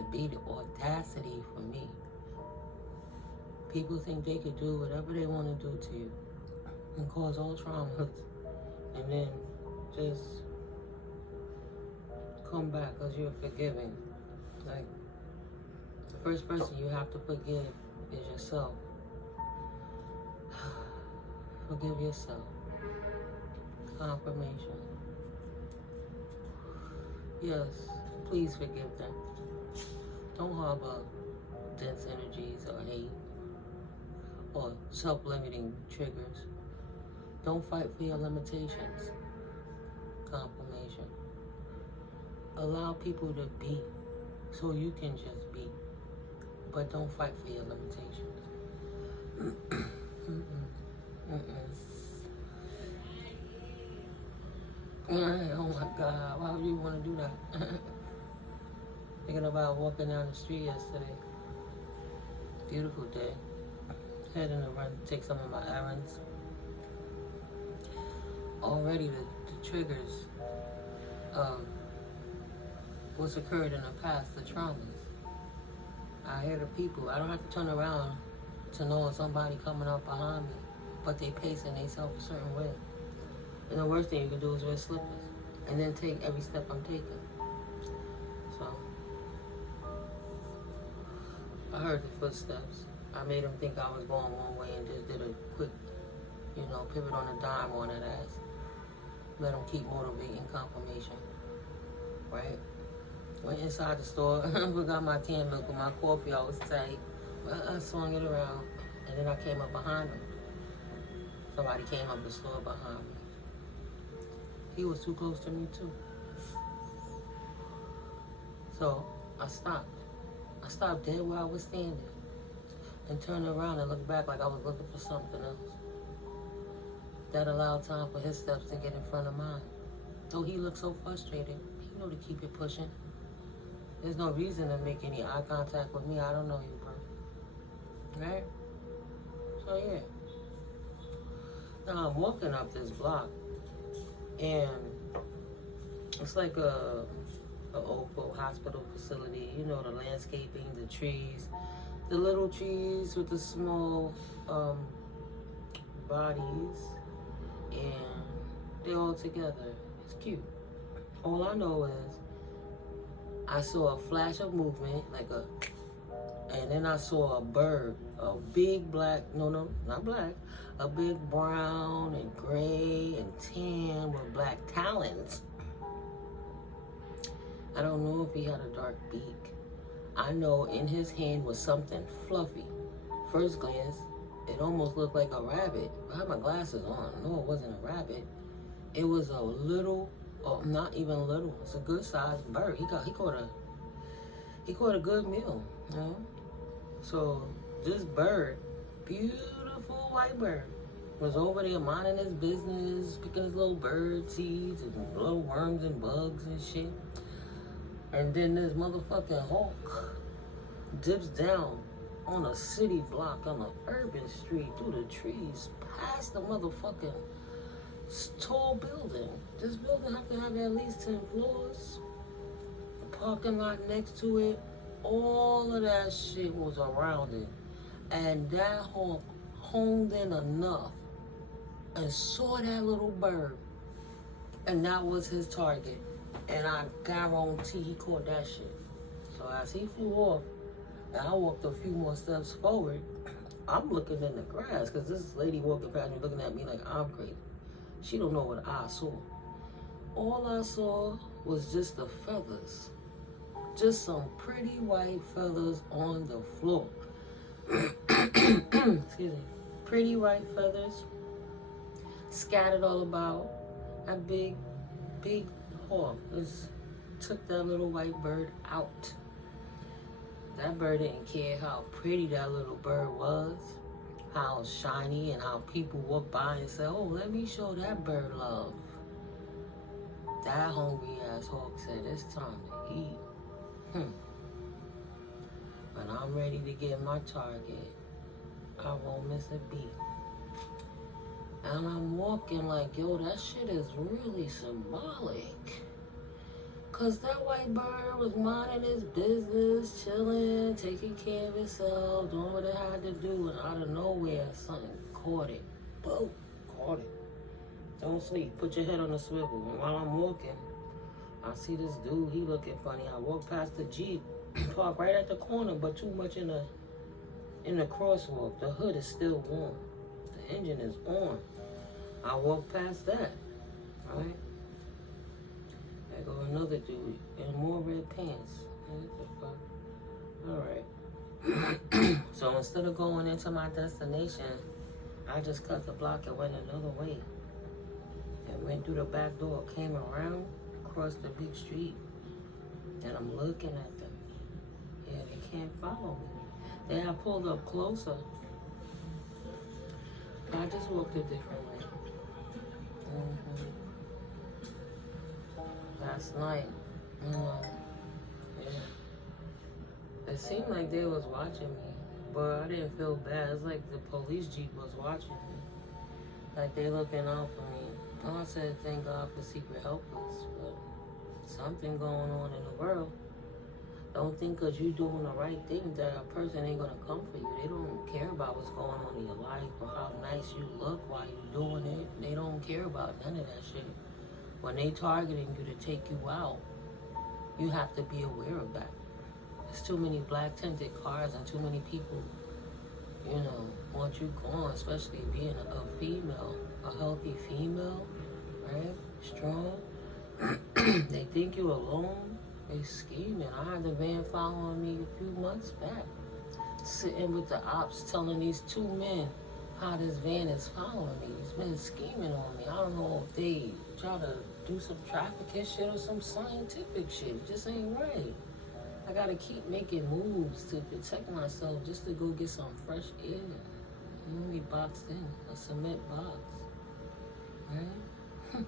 It'd be the audacity for me. People think they could do whatever they want to do to you and cause all traumas and then just come back because you're forgiving. Like, the first person you have to forgive is yourself. Forgive yourself. Confirmation. Yes, please forgive them. Don't harbor dense energies or hate or self-limiting triggers. Don't fight for your limitations. Confirmation. Allow people to be so you can just be. But don't fight for your limitations. Oh my God, why would you want to do that? Thinking about walking down the street yesterday. Beautiful day. Heading to run, take some of my errands. Already the triggers of what's occurred in the past, the traumas. I hear the people. I don't have to turn around to know somebody coming up behind me, but they pacing themselves a certain way. And the worst thing you can do is wear slippers and then take every step I'm taking. So, I heard the footsteps. I made them think I was going one way and just did a quick, pivot on a dime on that ass. Let them keep motivating confirmation, right? Went inside the store, forgot my canned milk with my coffee, I was tight. Well, I swung it around, and then I came up behind them. Somebody came up the store behind me. He was too close to me too. So I stopped. I stopped dead where I was standing and turned around and looked back like I was looking for something else. That allowed time for his steps to get in front of mine. Though he looked so frustrated, he knew to keep it pushing. There's no reason to make any eye contact with me. I don't know you, bro. Right? So yeah. Now I'm walking up this block, and it's like a old folk hospital facility. You know, the landscaping, the trees, the little trees with the small bodies, and they're all together. It's cute. All I know is I saw a flash of movement, and then I saw a bird, a big black, not black, a big brown and gray and tan with black talons. I don't know if he had a dark beak. I know in his hand was something fluffy. First glance, it almost looked like a rabbit. I had my glasses on. No, it wasn't a rabbit. It was a little, not even little. It's a good sized bird. He caught a good meal, you know? So this bird, beautiful white bird, was over there minding his business, picking his little bird seeds and little worms and bugs and shit. And then this motherfucking hawk dips down on a city block on an urban street through the trees, past the motherfucking tall building. This building have to have at least 10 floors. The parking lot next to it, all of that shit was around it. And that hawk honed in enough and saw that little bird. And that was his target. And I guarantee he caught that shit. So as he flew off, and I walked a few more steps forward, I'm looking in the grass, because this lady walking past me looking at me like I'm crazy. She don't know what I saw. All I saw was just the feathers. Just some pretty white feathers on the floor. Excuse me. Pretty white feathers scattered all about. A big hawk just took that little white bird out. That bird didn't care how pretty that little bird was, how shiny, and how people walk by and say, oh, let me show that bird love. That hungry ass hawk said, it's time to eat. When I'm ready to get my target, I won't miss a beat. And I'm walking like, yo, that shit is really symbolic. Because that white bird was minding his business, chilling, taking care of itself, doing what it had to do, and out of nowhere, something caught it. Boom, caught it. Don't sleep. Put your head on the swivel. And while I'm walking, I see this dude. He looking funny. I walk past the Jeep, park right at the corner, but too much in the crosswalk. The hood is still on. The engine is on. I walk past that. All right. There go another dude in more red pants. What the fuck? All right. So instead of going into my destination, I just cut the block and went another way. And went through the back door, came around, crossed the big street, and I'm looking at them. Yeah, they can't follow me. Then I pulled up closer. I just walked a different way. Last night, yeah. It seemed like they was watching me, but I didn't feel bad. It's like the police jeep was watching me. Like they looking out for me. I said, thank God for secret helpers, but something going on in the world. Don't think because you're doing the right thing that a person ain't going to come for you. They don't care about what's going on in your life or how nice you look while you're doing it. They don't care about none of that shit. When they targeting you to take you out, you have to be aware of that. There's too many black tinted cars and too many people, want you gone, especially being a female, a healthy female, right? Strong. They think you alone. They scheming. I had the van following me a few months back, sitting with the ops telling these two men how this van is following me. These men scheming on me. I don't know if they try to do some trafficking shit or some scientific shit. It just ain't right. I gotta keep making moves to protect myself just to go get some fresh air. You only boxed in, a cement box, right?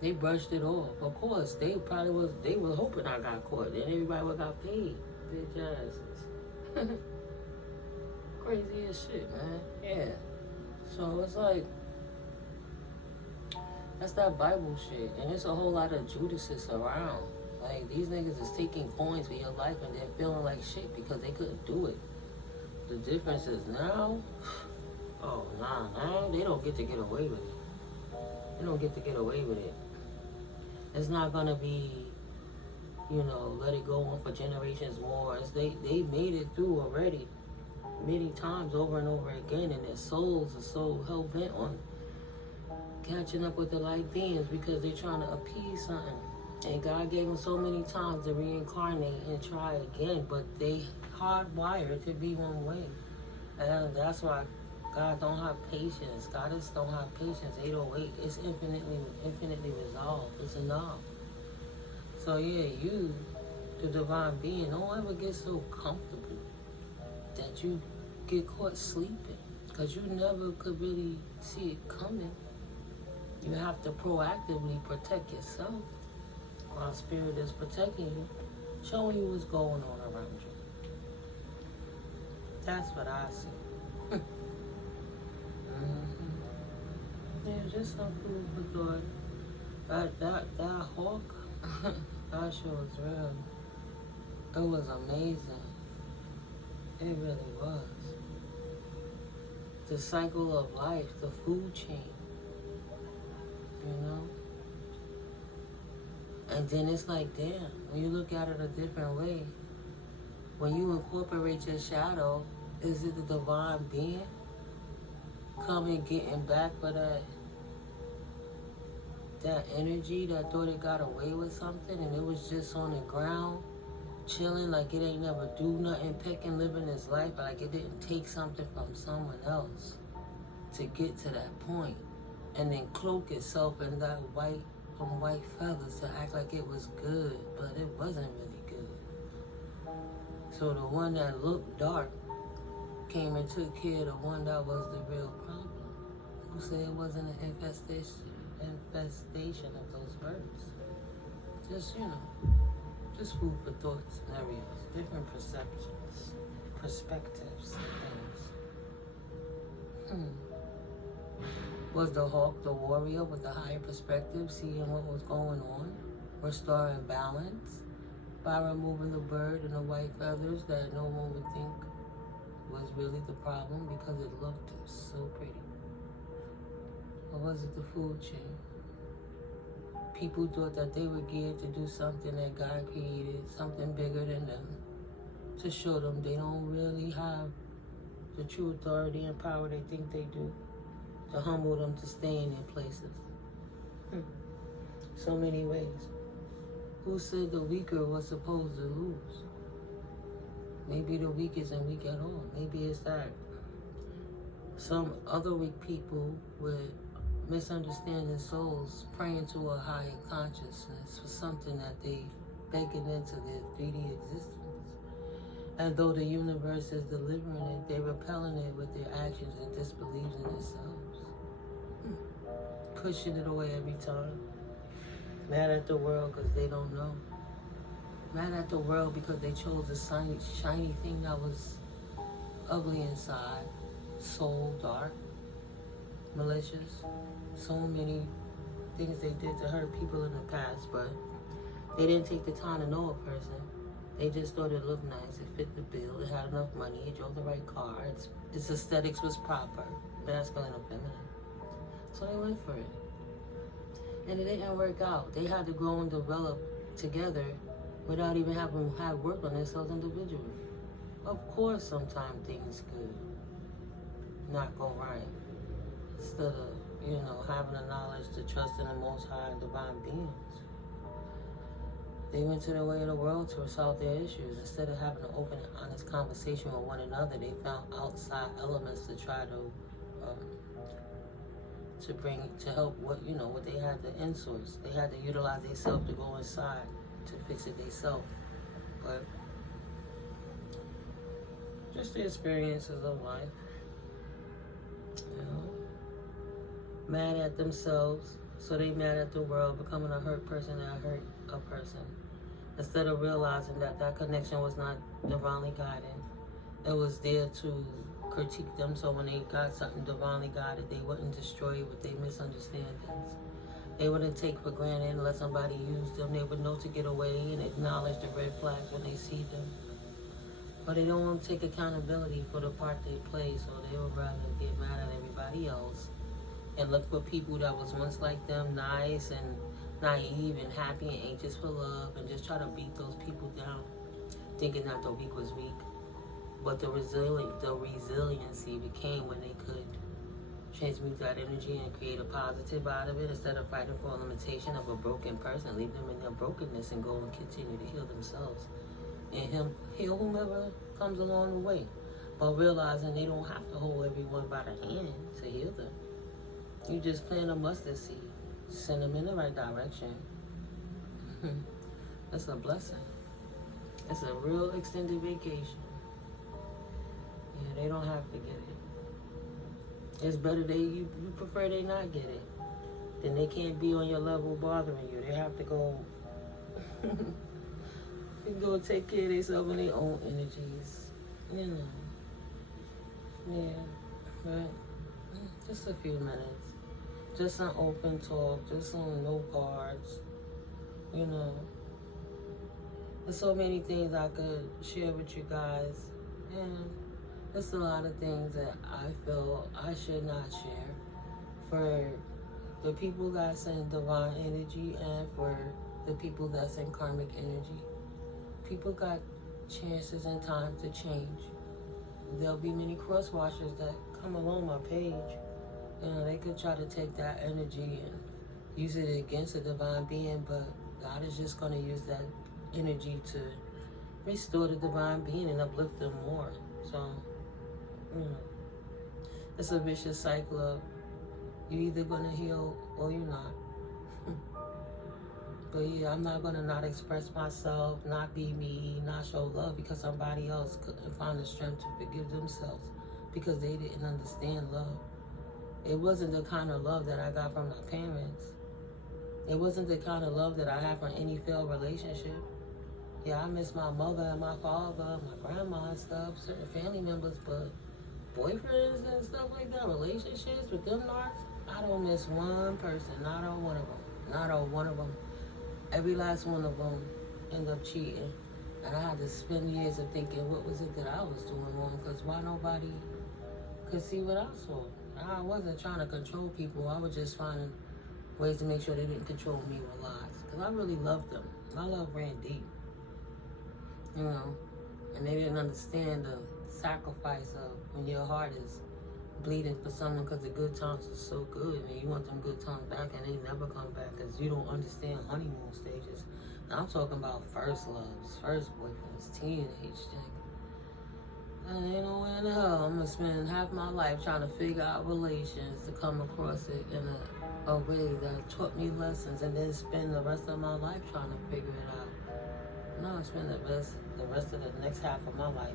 They brushed it off. Of course, they were hoping I got caught. Then everybody would got paid. Bitch asses. Crazy as shit, man. Yeah. So it's like, that's that Bible shit. And there's a whole lot of Judases around. Like, these niggas is taking coins for your life and they're feeling like shit because they couldn't do it. The difference is now, now they don't get to get away with it. They don't get to get away with it. It's not gonna be, let it go on for generations more. They made it through already many times over and over again, and their souls are so hell-bent on catching up with the light beings because they're trying to appease something. And God gave them so many times to reincarnate and try again, but they hardwired to be one way. And that's why God don't have patience. God just don't have patience. 808. It's infinitely resolved. It's enough. So yeah, you, the divine being, don't ever get so comfortable that you get caught sleeping. Because you never could really see it coming. You have to proactively protect yourself while Spirit is protecting you, showing you what's going on around you. That's what I see. Yeah, just some food for thought. That hawk, that shit was real. It was amazing. It really was. The cycle of life, the food chain, And then it's like, damn, when you look at it a different way, when you incorporate your shadow, is it the divine being coming, getting back for that energy that thought it got away with something and it was just on the ground, chilling like it ain't never do nothing, picking, living its life, but like it didn't take something from someone else to get to that point, and then cloak itself in that white feathers to act like it was good, but it wasn't really good. So the one that looked dark came and took care of the one that was the real problem. Who said it wasn't an infestation of those birds? Just, just food for thought scenarios, different perspectives, things. Was the hawk the warrior with the higher perspective, seeing what was going on? restoring balance by removing the bird and the white feathers that no one would think was really the problem because it looked so pretty. Or was it the food chain? People thought that they were geared to do something that God created, something bigger than them, to show them they don't really have the true authority and power they think they do, to humble them to stay in their places. So many ways. Who said the weaker was supposed to lose? Maybe the weak isn't weak at all. Maybe it's that some other weak people with misunderstanding souls praying to a higher consciousness for something that they begging into their 3D existence. And though the universe is delivering it, they're repelling it with their actions and disbelieving in themselves. Pushing it away every time. Mad at the world because they don't know. Mad at the world because they chose a shiny thing that was ugly inside, soul dark, malicious. So many things they did to hurt people in the past, but they didn't take the time to know a person. They just thought it looked nice, it fit the bill, it had enough money, it drove the right car, its aesthetics was proper, masculine or feminine. So they went for it. And it didn't work out. They had to grow and develop together without even having had work on themselves individually. Of course, sometimes things could not go right. Instead of, having the knowledge to trust in the Most High and divine beings. They went to the way of the world to resolve their issues. Instead of having an open and honest conversation with one another, they found outside elements to try to help what they had to in-source. They had to utilize themselves to go inside to fix it themselves. But just the experiences of life. Mad at themselves, so they mad at the world, becoming a hurt person that hurt a person. Instead of realizing that connection was not divinely guided. It was there to critique them, so when they got something divinely guided, they wouldn't destroy it with their misunderstandings. They wouldn't take for granted and let somebody use them. They would know to get away and acknowledge the red flags when they see them. But they don't want to take accountability for the part they play, so they would rather get mad at everybody else and look for people that was once like them, nice and naive and happy and anxious for love, and just try to beat those people down, thinking that the weak was weak. But the resiliency became when they could transmute that energy and create a positive out of it, instead of fighting for a limitation of a broken person. Leave them in their brokenness and go and continue to heal themselves. And heal whomever comes along the way. But realizing they don't have to hold everyone by the hand to heal them. You just plant a mustard seed. Send them in the right direction. It's a blessing. It's a real extended vacation. Yeah, they don't have to get it. It's better you prefer they not get it. Then they can't be on your level bothering you. They have to go go take care of themselves and their own energies. Yeah. But just a few minutes. Just some open talk, just some no cards, There's so many things I could share with you guys, and there's a lot of things that I feel I should not share for the people that's in divine energy and for the people that's in karmic energy. People got chances and time to change. There'll be many cross-watchers that come along my page. They could try to take that energy and use it against a divine being, but God is just going to use that energy to restore the divine being and uplift them more. So, it's a vicious cycle of you're either going to heal or you're not. But yeah, I'm not going to not express myself, not be me, not show love because somebody else couldn't find the strength to forgive themselves because they didn't understand love. It wasn't the kind of love that I got from my parents. It wasn't the kind of love that I had from any failed relationship. Yeah, I miss my mother and my father, my grandma and stuff, certain family members, but boyfriends and stuff like that, relationships with them narcs, I don't miss one person, not on one of them. Not on one of them. Every last one of them ended up cheating. And I had to spend years of thinking, what was it that I was doing wrong? Because why nobody could see what I saw? I wasn't trying to control people. I was just finding ways to make sure they didn't control me with lies. Because I really loved them. My love ran deep. You know? And they didn't understand the sacrifice of when your heart is bleeding for someone because the good times are so good and you want them good times back and they never come back because you don't understand honeymoon stages. Now, I'm talking about first loves, first boyfriends, teenage thing. And ain't no way in the hell I'm gonna spend half my life trying to figure out relations to come across it in a way that taught me lessons and then spend the rest of my life trying to figure it out. No, I spend the rest of the next half of my life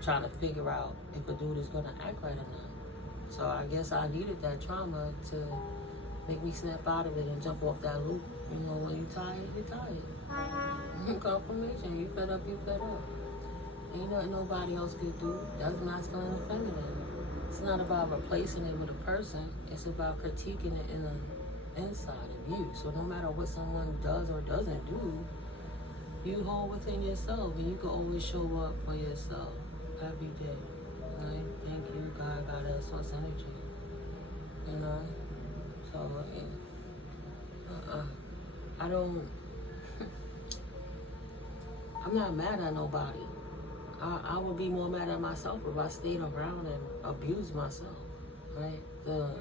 trying to figure out if a dude is gonna act right or not. So I guess I needed that trauma to make me snap out of it and jump off that loop. You know, when you're tired, you're tired. Confirmation, you fed up, you fed up. Ain't nothing nobody else could do. That's masculine and feminine. It's not about replacing it with a person. It's about critiquing it in the inside of you. So no matter what someone does or doesn't do, you hold within yourself and you can always show up for yourself every day. Right? Thank you, God, that source energy. You know? So, I don't, I'm not mad at nobody. I would be more mad at myself if I stayed around and abused myself, right? The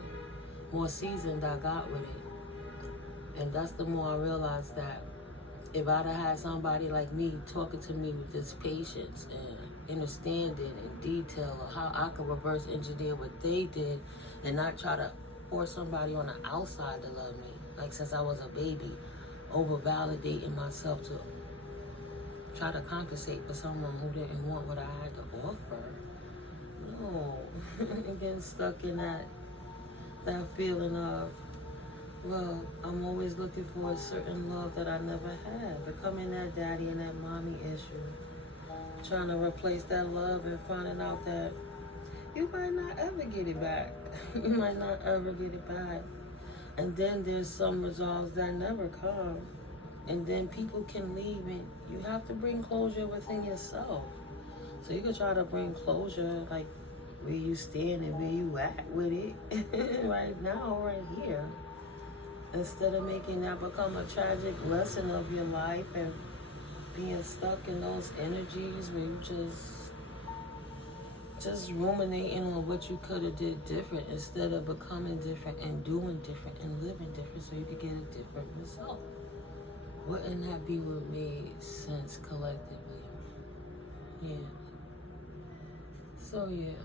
more seasoned I got with it. And that's the more I realized that if I'd have had somebody like me talking to me with this patience and understanding and detail of how I could reverse engineer what they did and not try to force somebody on the outside to love me. Like since I was a baby, over-validating myself to try to compensate for someone who didn't want what I had to offer. No, and getting stuck in that feeling of, well, I'm always looking for a certain love that I never had. Becoming that daddy and that mommy issue. Trying to replace that love and finding out that you might not ever get it back. You might not ever get it back. And then there's some resolves that never come. And then people can leave and you have to bring closure within yourself. So you can try to bring closure like where you stand and where you at with it right now, right here. Instead of making that become a tragic lesson of your life and being stuck in those energies where you just ruminating on what you could have did different instead of becoming different and doing different and living different so you could get a different result. Wouldn't that be what made sense collectively? Yeah. So yeah,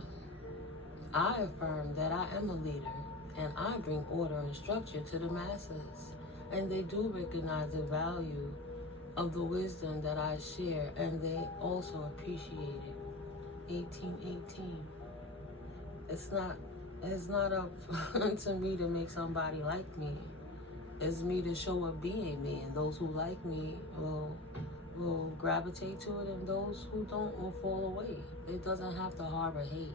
I affirm that I am a leader and I bring order and structure to the masses. And they do recognize the value of the wisdom that I share and they also appreciate it. 1818. It's not up to me to make somebody like me. It's me to show up being me, and those who like me will gravitate to it, and those who don't will fall away. It doesn't have to harbor hate.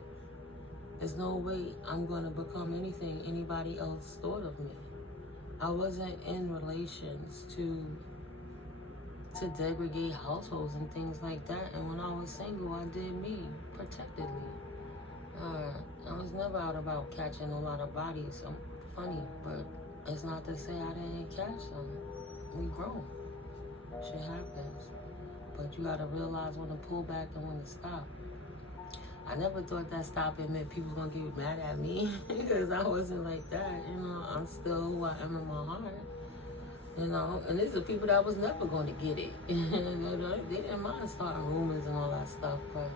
There's no way I'm going to become anything anybody else thought of me. I wasn't in relations to degrade households and things like that, and when I was single, I did me, protected me. I was never out about catching a lot of bodies. I'm funny, but it's not to say I didn't catch them. We grow. Shit happens. But you gotta realize when to pull back and when to stop. I never thought that stopping meant people were gonna get mad at me because I wasn't like that. You know, I'm still who I am in my heart. You know, and these are people that was never going to get it. They didn't mind starting rumors and all that stuff, but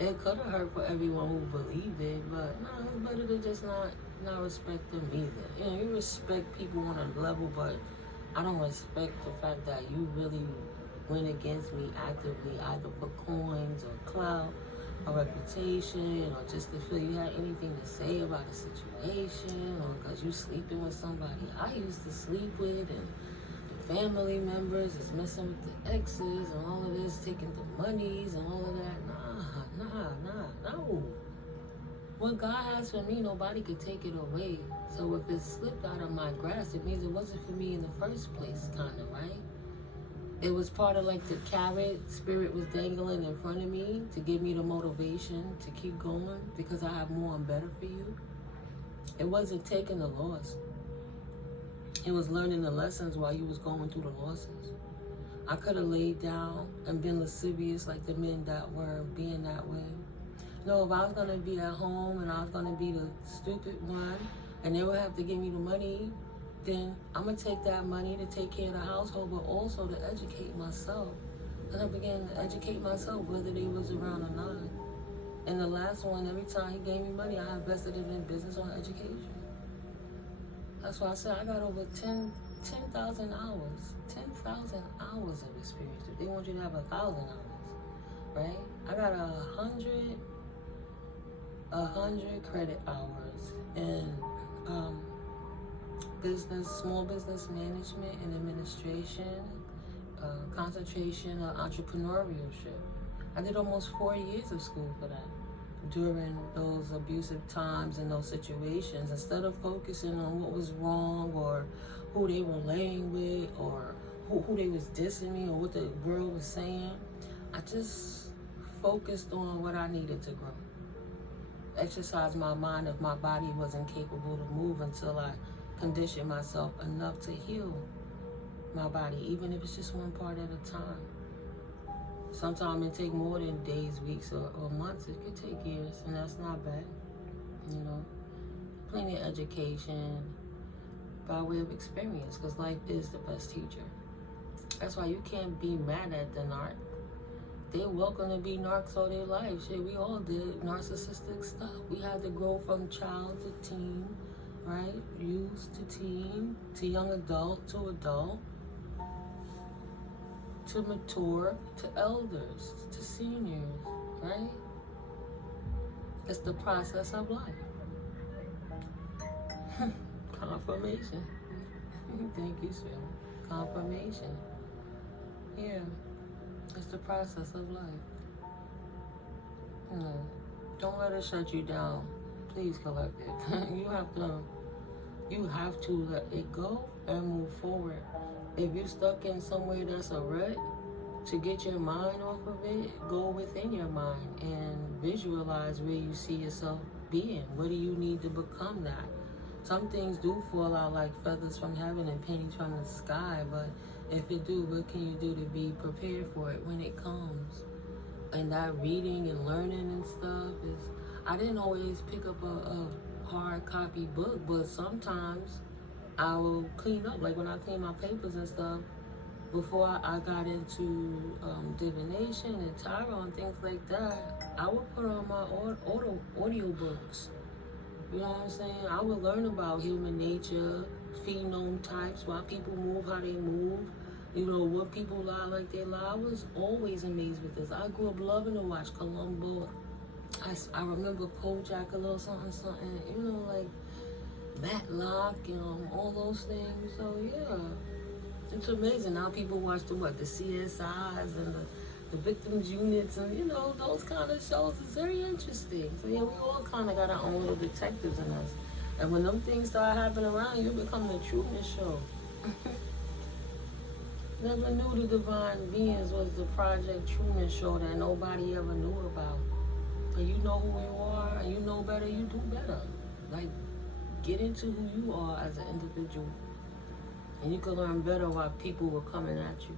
it could have hurt for everyone who believed it. But no, it's better to just not respect them either. You know, you respect people on a level, but I don't respect the fact that you really went against me actively, either for coins or clout or reputation, or just to feel you had anything to say about a situation, or because you sleeping with somebody I used to sleep with, and the family members is messing with the exes and all of this, taking the monies and all of that. No. What God has for me, nobody could take it away. So if it slipped out of my grasp, it means it wasn't for me in the first place, kind of, right? It was part of like the carrot Spirit was dangling in front of me to give me the motivation to keep going because I have more and better for you. It wasn't taking the loss. It was learning the lessons while you was going through the losses. I could have laid down and been lascivious like the men that were being that way. No, if I was going to be at home and I was going to be the stupid one and they would have to give me the money, then I'm going to take that money to take care of the household, but also to educate myself. And I began to educate myself whether they was around or not. And the last one, every time he gave me money, I invested it in business or education. That's why I said I got over 10,000 hours. 10,000 hours of experience. If they want you to have 1,000 hours, right? I got 100 credit hours in business, small business management and administration, concentration on entrepreneurship. I did almost 4 years of school for that. During those abusive times and those situations, instead of focusing on what was wrong or who they were laying with or who they was dissing me or what the world was saying, I just focused on what I needed to grow. Exercise my mind if my body wasn't capable to move until I conditioned myself enough to heal my body, even if it's just one part at a time. Sometimes it take more than days, weeks, or months. It could take years, and that's not bad, you know. Plenty of education by way of experience, because life is the best teacher. That's why you can't be mad at the narc. They welcome to be narcs all their life. Shit, we all did narcissistic stuff. We had to grow from child to teen, right? Youth to teen, to young adult, to adult, to mature, to elders, to seniors, right? It's the process of life. Confirmation. Thank you, sir. Confirmation. Yeah. It's the process of life. Don't let it shut you down. Please collect it. You have to let it go and move forward. If you're stuck in somewhere that's a rut, to get your mind off of it, go within your mind and visualize where you see yourself being. What do you need to become that? Some things do fall out like feathers from heaven and pennies from the sky, but if it do, what can you do to be prepared for it when it comes? And that reading and learning and stuff is, I didn't always pick up a hard copy book, but sometimes I will clean up, like when I clean my papers and stuff, before I got into divination and tarot and things like that, I would put on my audio books. You know what I'm saying? I would learn about human nature, phenome types, why people move, how they move, you know, what people lie like they lie. I was always amazed with this. I grew up loving to watch Columbo. I remember Kojak, a little something, you know, like Matlock and all those things. So yeah, it's amazing. Now people watch the CSIs and the victims units and, you know, those kind of shows. It's very interesting. So yeah, we all kind of got our own little detectives in us. And when them things start happening around you, it becomes the Truman Show. Never knew the divine beings was the Project Truman Show that nobody ever knew about. And you know who you are, and you know better, you do better. Like, get into who you are as an individual. And you can learn better while people were coming at you.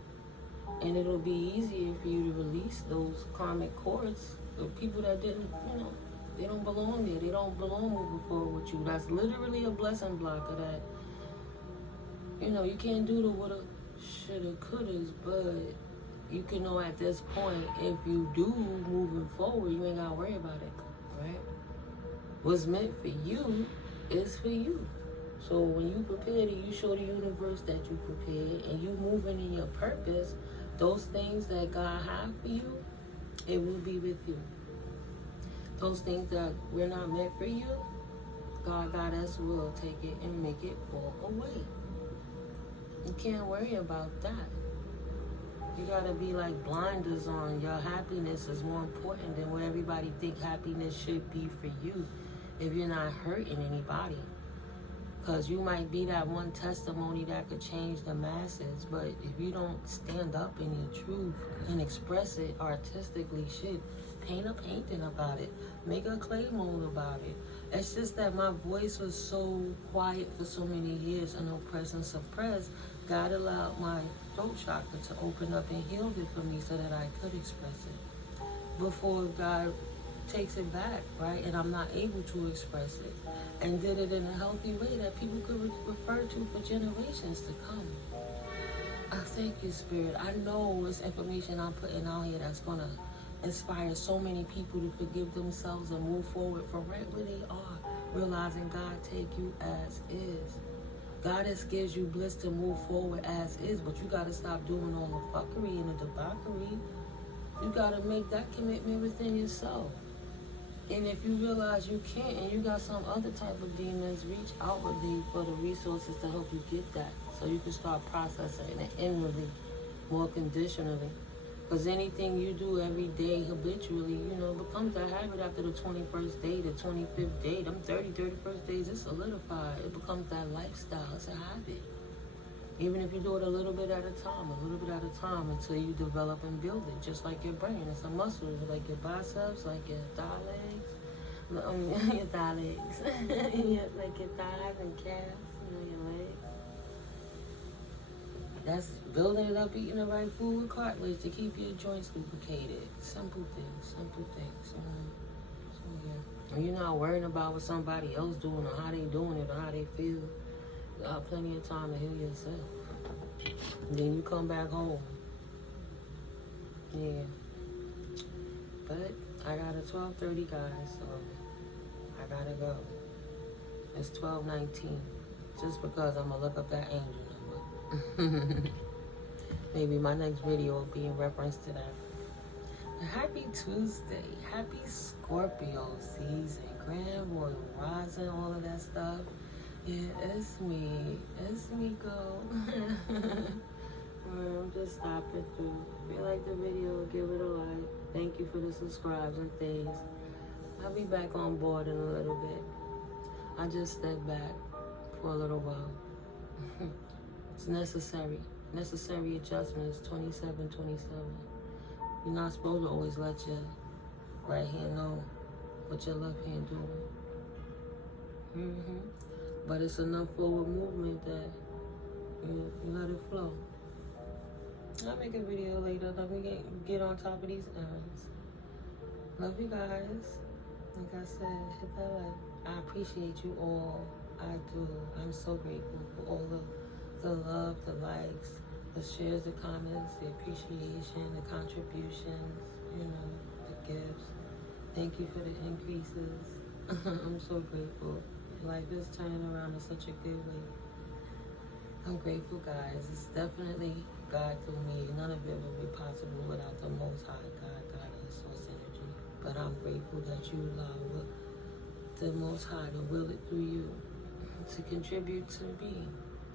And it'll be easier for you to release those karmic cords of people that didn't, you know, they don't belong there. They don't belong moving forward with you. That's literally a blessing blocker that, you know, you can't do the woulda, shoulda, couldas, but you can know at this point, if you do moving forward, you ain't gotta worry about it, right? What's meant for you is for you. So when you prepare to, you show the universe that you prepared and you moving in your purpose, those things that God have for you, it will be with you. Those things that we're not meant for you, God will take it and make it fall away. You can't worry about that. You gotta be like blinders on. Your happiness is more important than what everybody think happiness should be for you. if you're not hurting anybody. Because you might be that one testimony that could change the masses, but if you don't stand up in your truth and express it artistically, shit, paint a painting about it, make a clay mold about it. It's just that my voice was so quiet for so many years and oppressed and suppressed. God allowed my throat chakra to open up and heal it for me so that I could express it before God takes it back, right? And I'm not able to express it, and did it in a healthy way that people could refer to for generations to come. I thank you, Spirit. I know it's information I'm putting out here that's going to inspire so many people to forgive themselves and move forward from right where they are, realizing God take you as is. Goddess gives you bliss to move forward as is, but you got to stop doing all the fuckery and the debauchery. You got to make that commitment within yourself. And if you realize you can't and you got some other type of demons, reach outwardly for the resources to help you get that, so you can start processing it inwardly, more conditionally. Because anything you do every day habitually, becomes a habit after the 21st day, the 25th day, them 31st days, it's solidified. It becomes that lifestyle. It's a habit. Even if you do it a little bit at a time, until you develop and build it, just like your brain. It's a muscle, like your biceps, like your thigh legs, your thigh legs, like your thighs and calves, your legs. That's building it up, eating the right food with cartilage to keep your joints lubricated. Simple things. So yeah. And you're not worrying about what somebody else doing or how they doing it or how they feel. You got plenty of time to heal yourself. And then you come back home. Yeah. But I got a 12:30, guys, so I gotta go. It's 12:19. Just because I'm gonna look up that angel number. Maybe my next video will be in reference to that. Happy Tuesday. Happy Scorpio season. Grand Royal Rising, all of that stuff. Yeah, it's me. It's me, go. I'm just stopping through. If you like the video, give it a like. Thank you for the subscribes and things. I'll be back on board in a little bit. I just stepped back for a little while. It's necessary. Necessary adjustments, 27. You're not supposed to always let your right hand know what your left hand doing. But it's enough forward movement that you let it flow. I'll make a video later. Let me get on top of these errands. Love you guys. Like I said, hit that like. I appreciate you all. I do. I'm so grateful for all the love, the likes, the shares, the comments, the appreciation, the contributions, the gifts. Thank you for the increases. I'm so grateful. Life is turning around in such a good way. I'm grateful, guys. It's definitely God through me. None of it would be possible without the Most High God, and Source Energy. But I'm grateful that you allow the Most High to will it through you to contribute to me,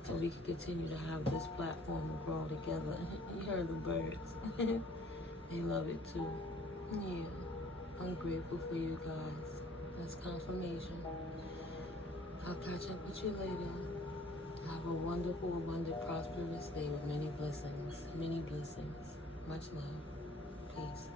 so we can continue to have this platform and grow together. You heard the birds. They love it too. Yeah. I'm grateful for you guys. That's confirmation. I'll catch up with you later. Have a wonderful, abundant, prosperous day with many blessings. Much love. Peace.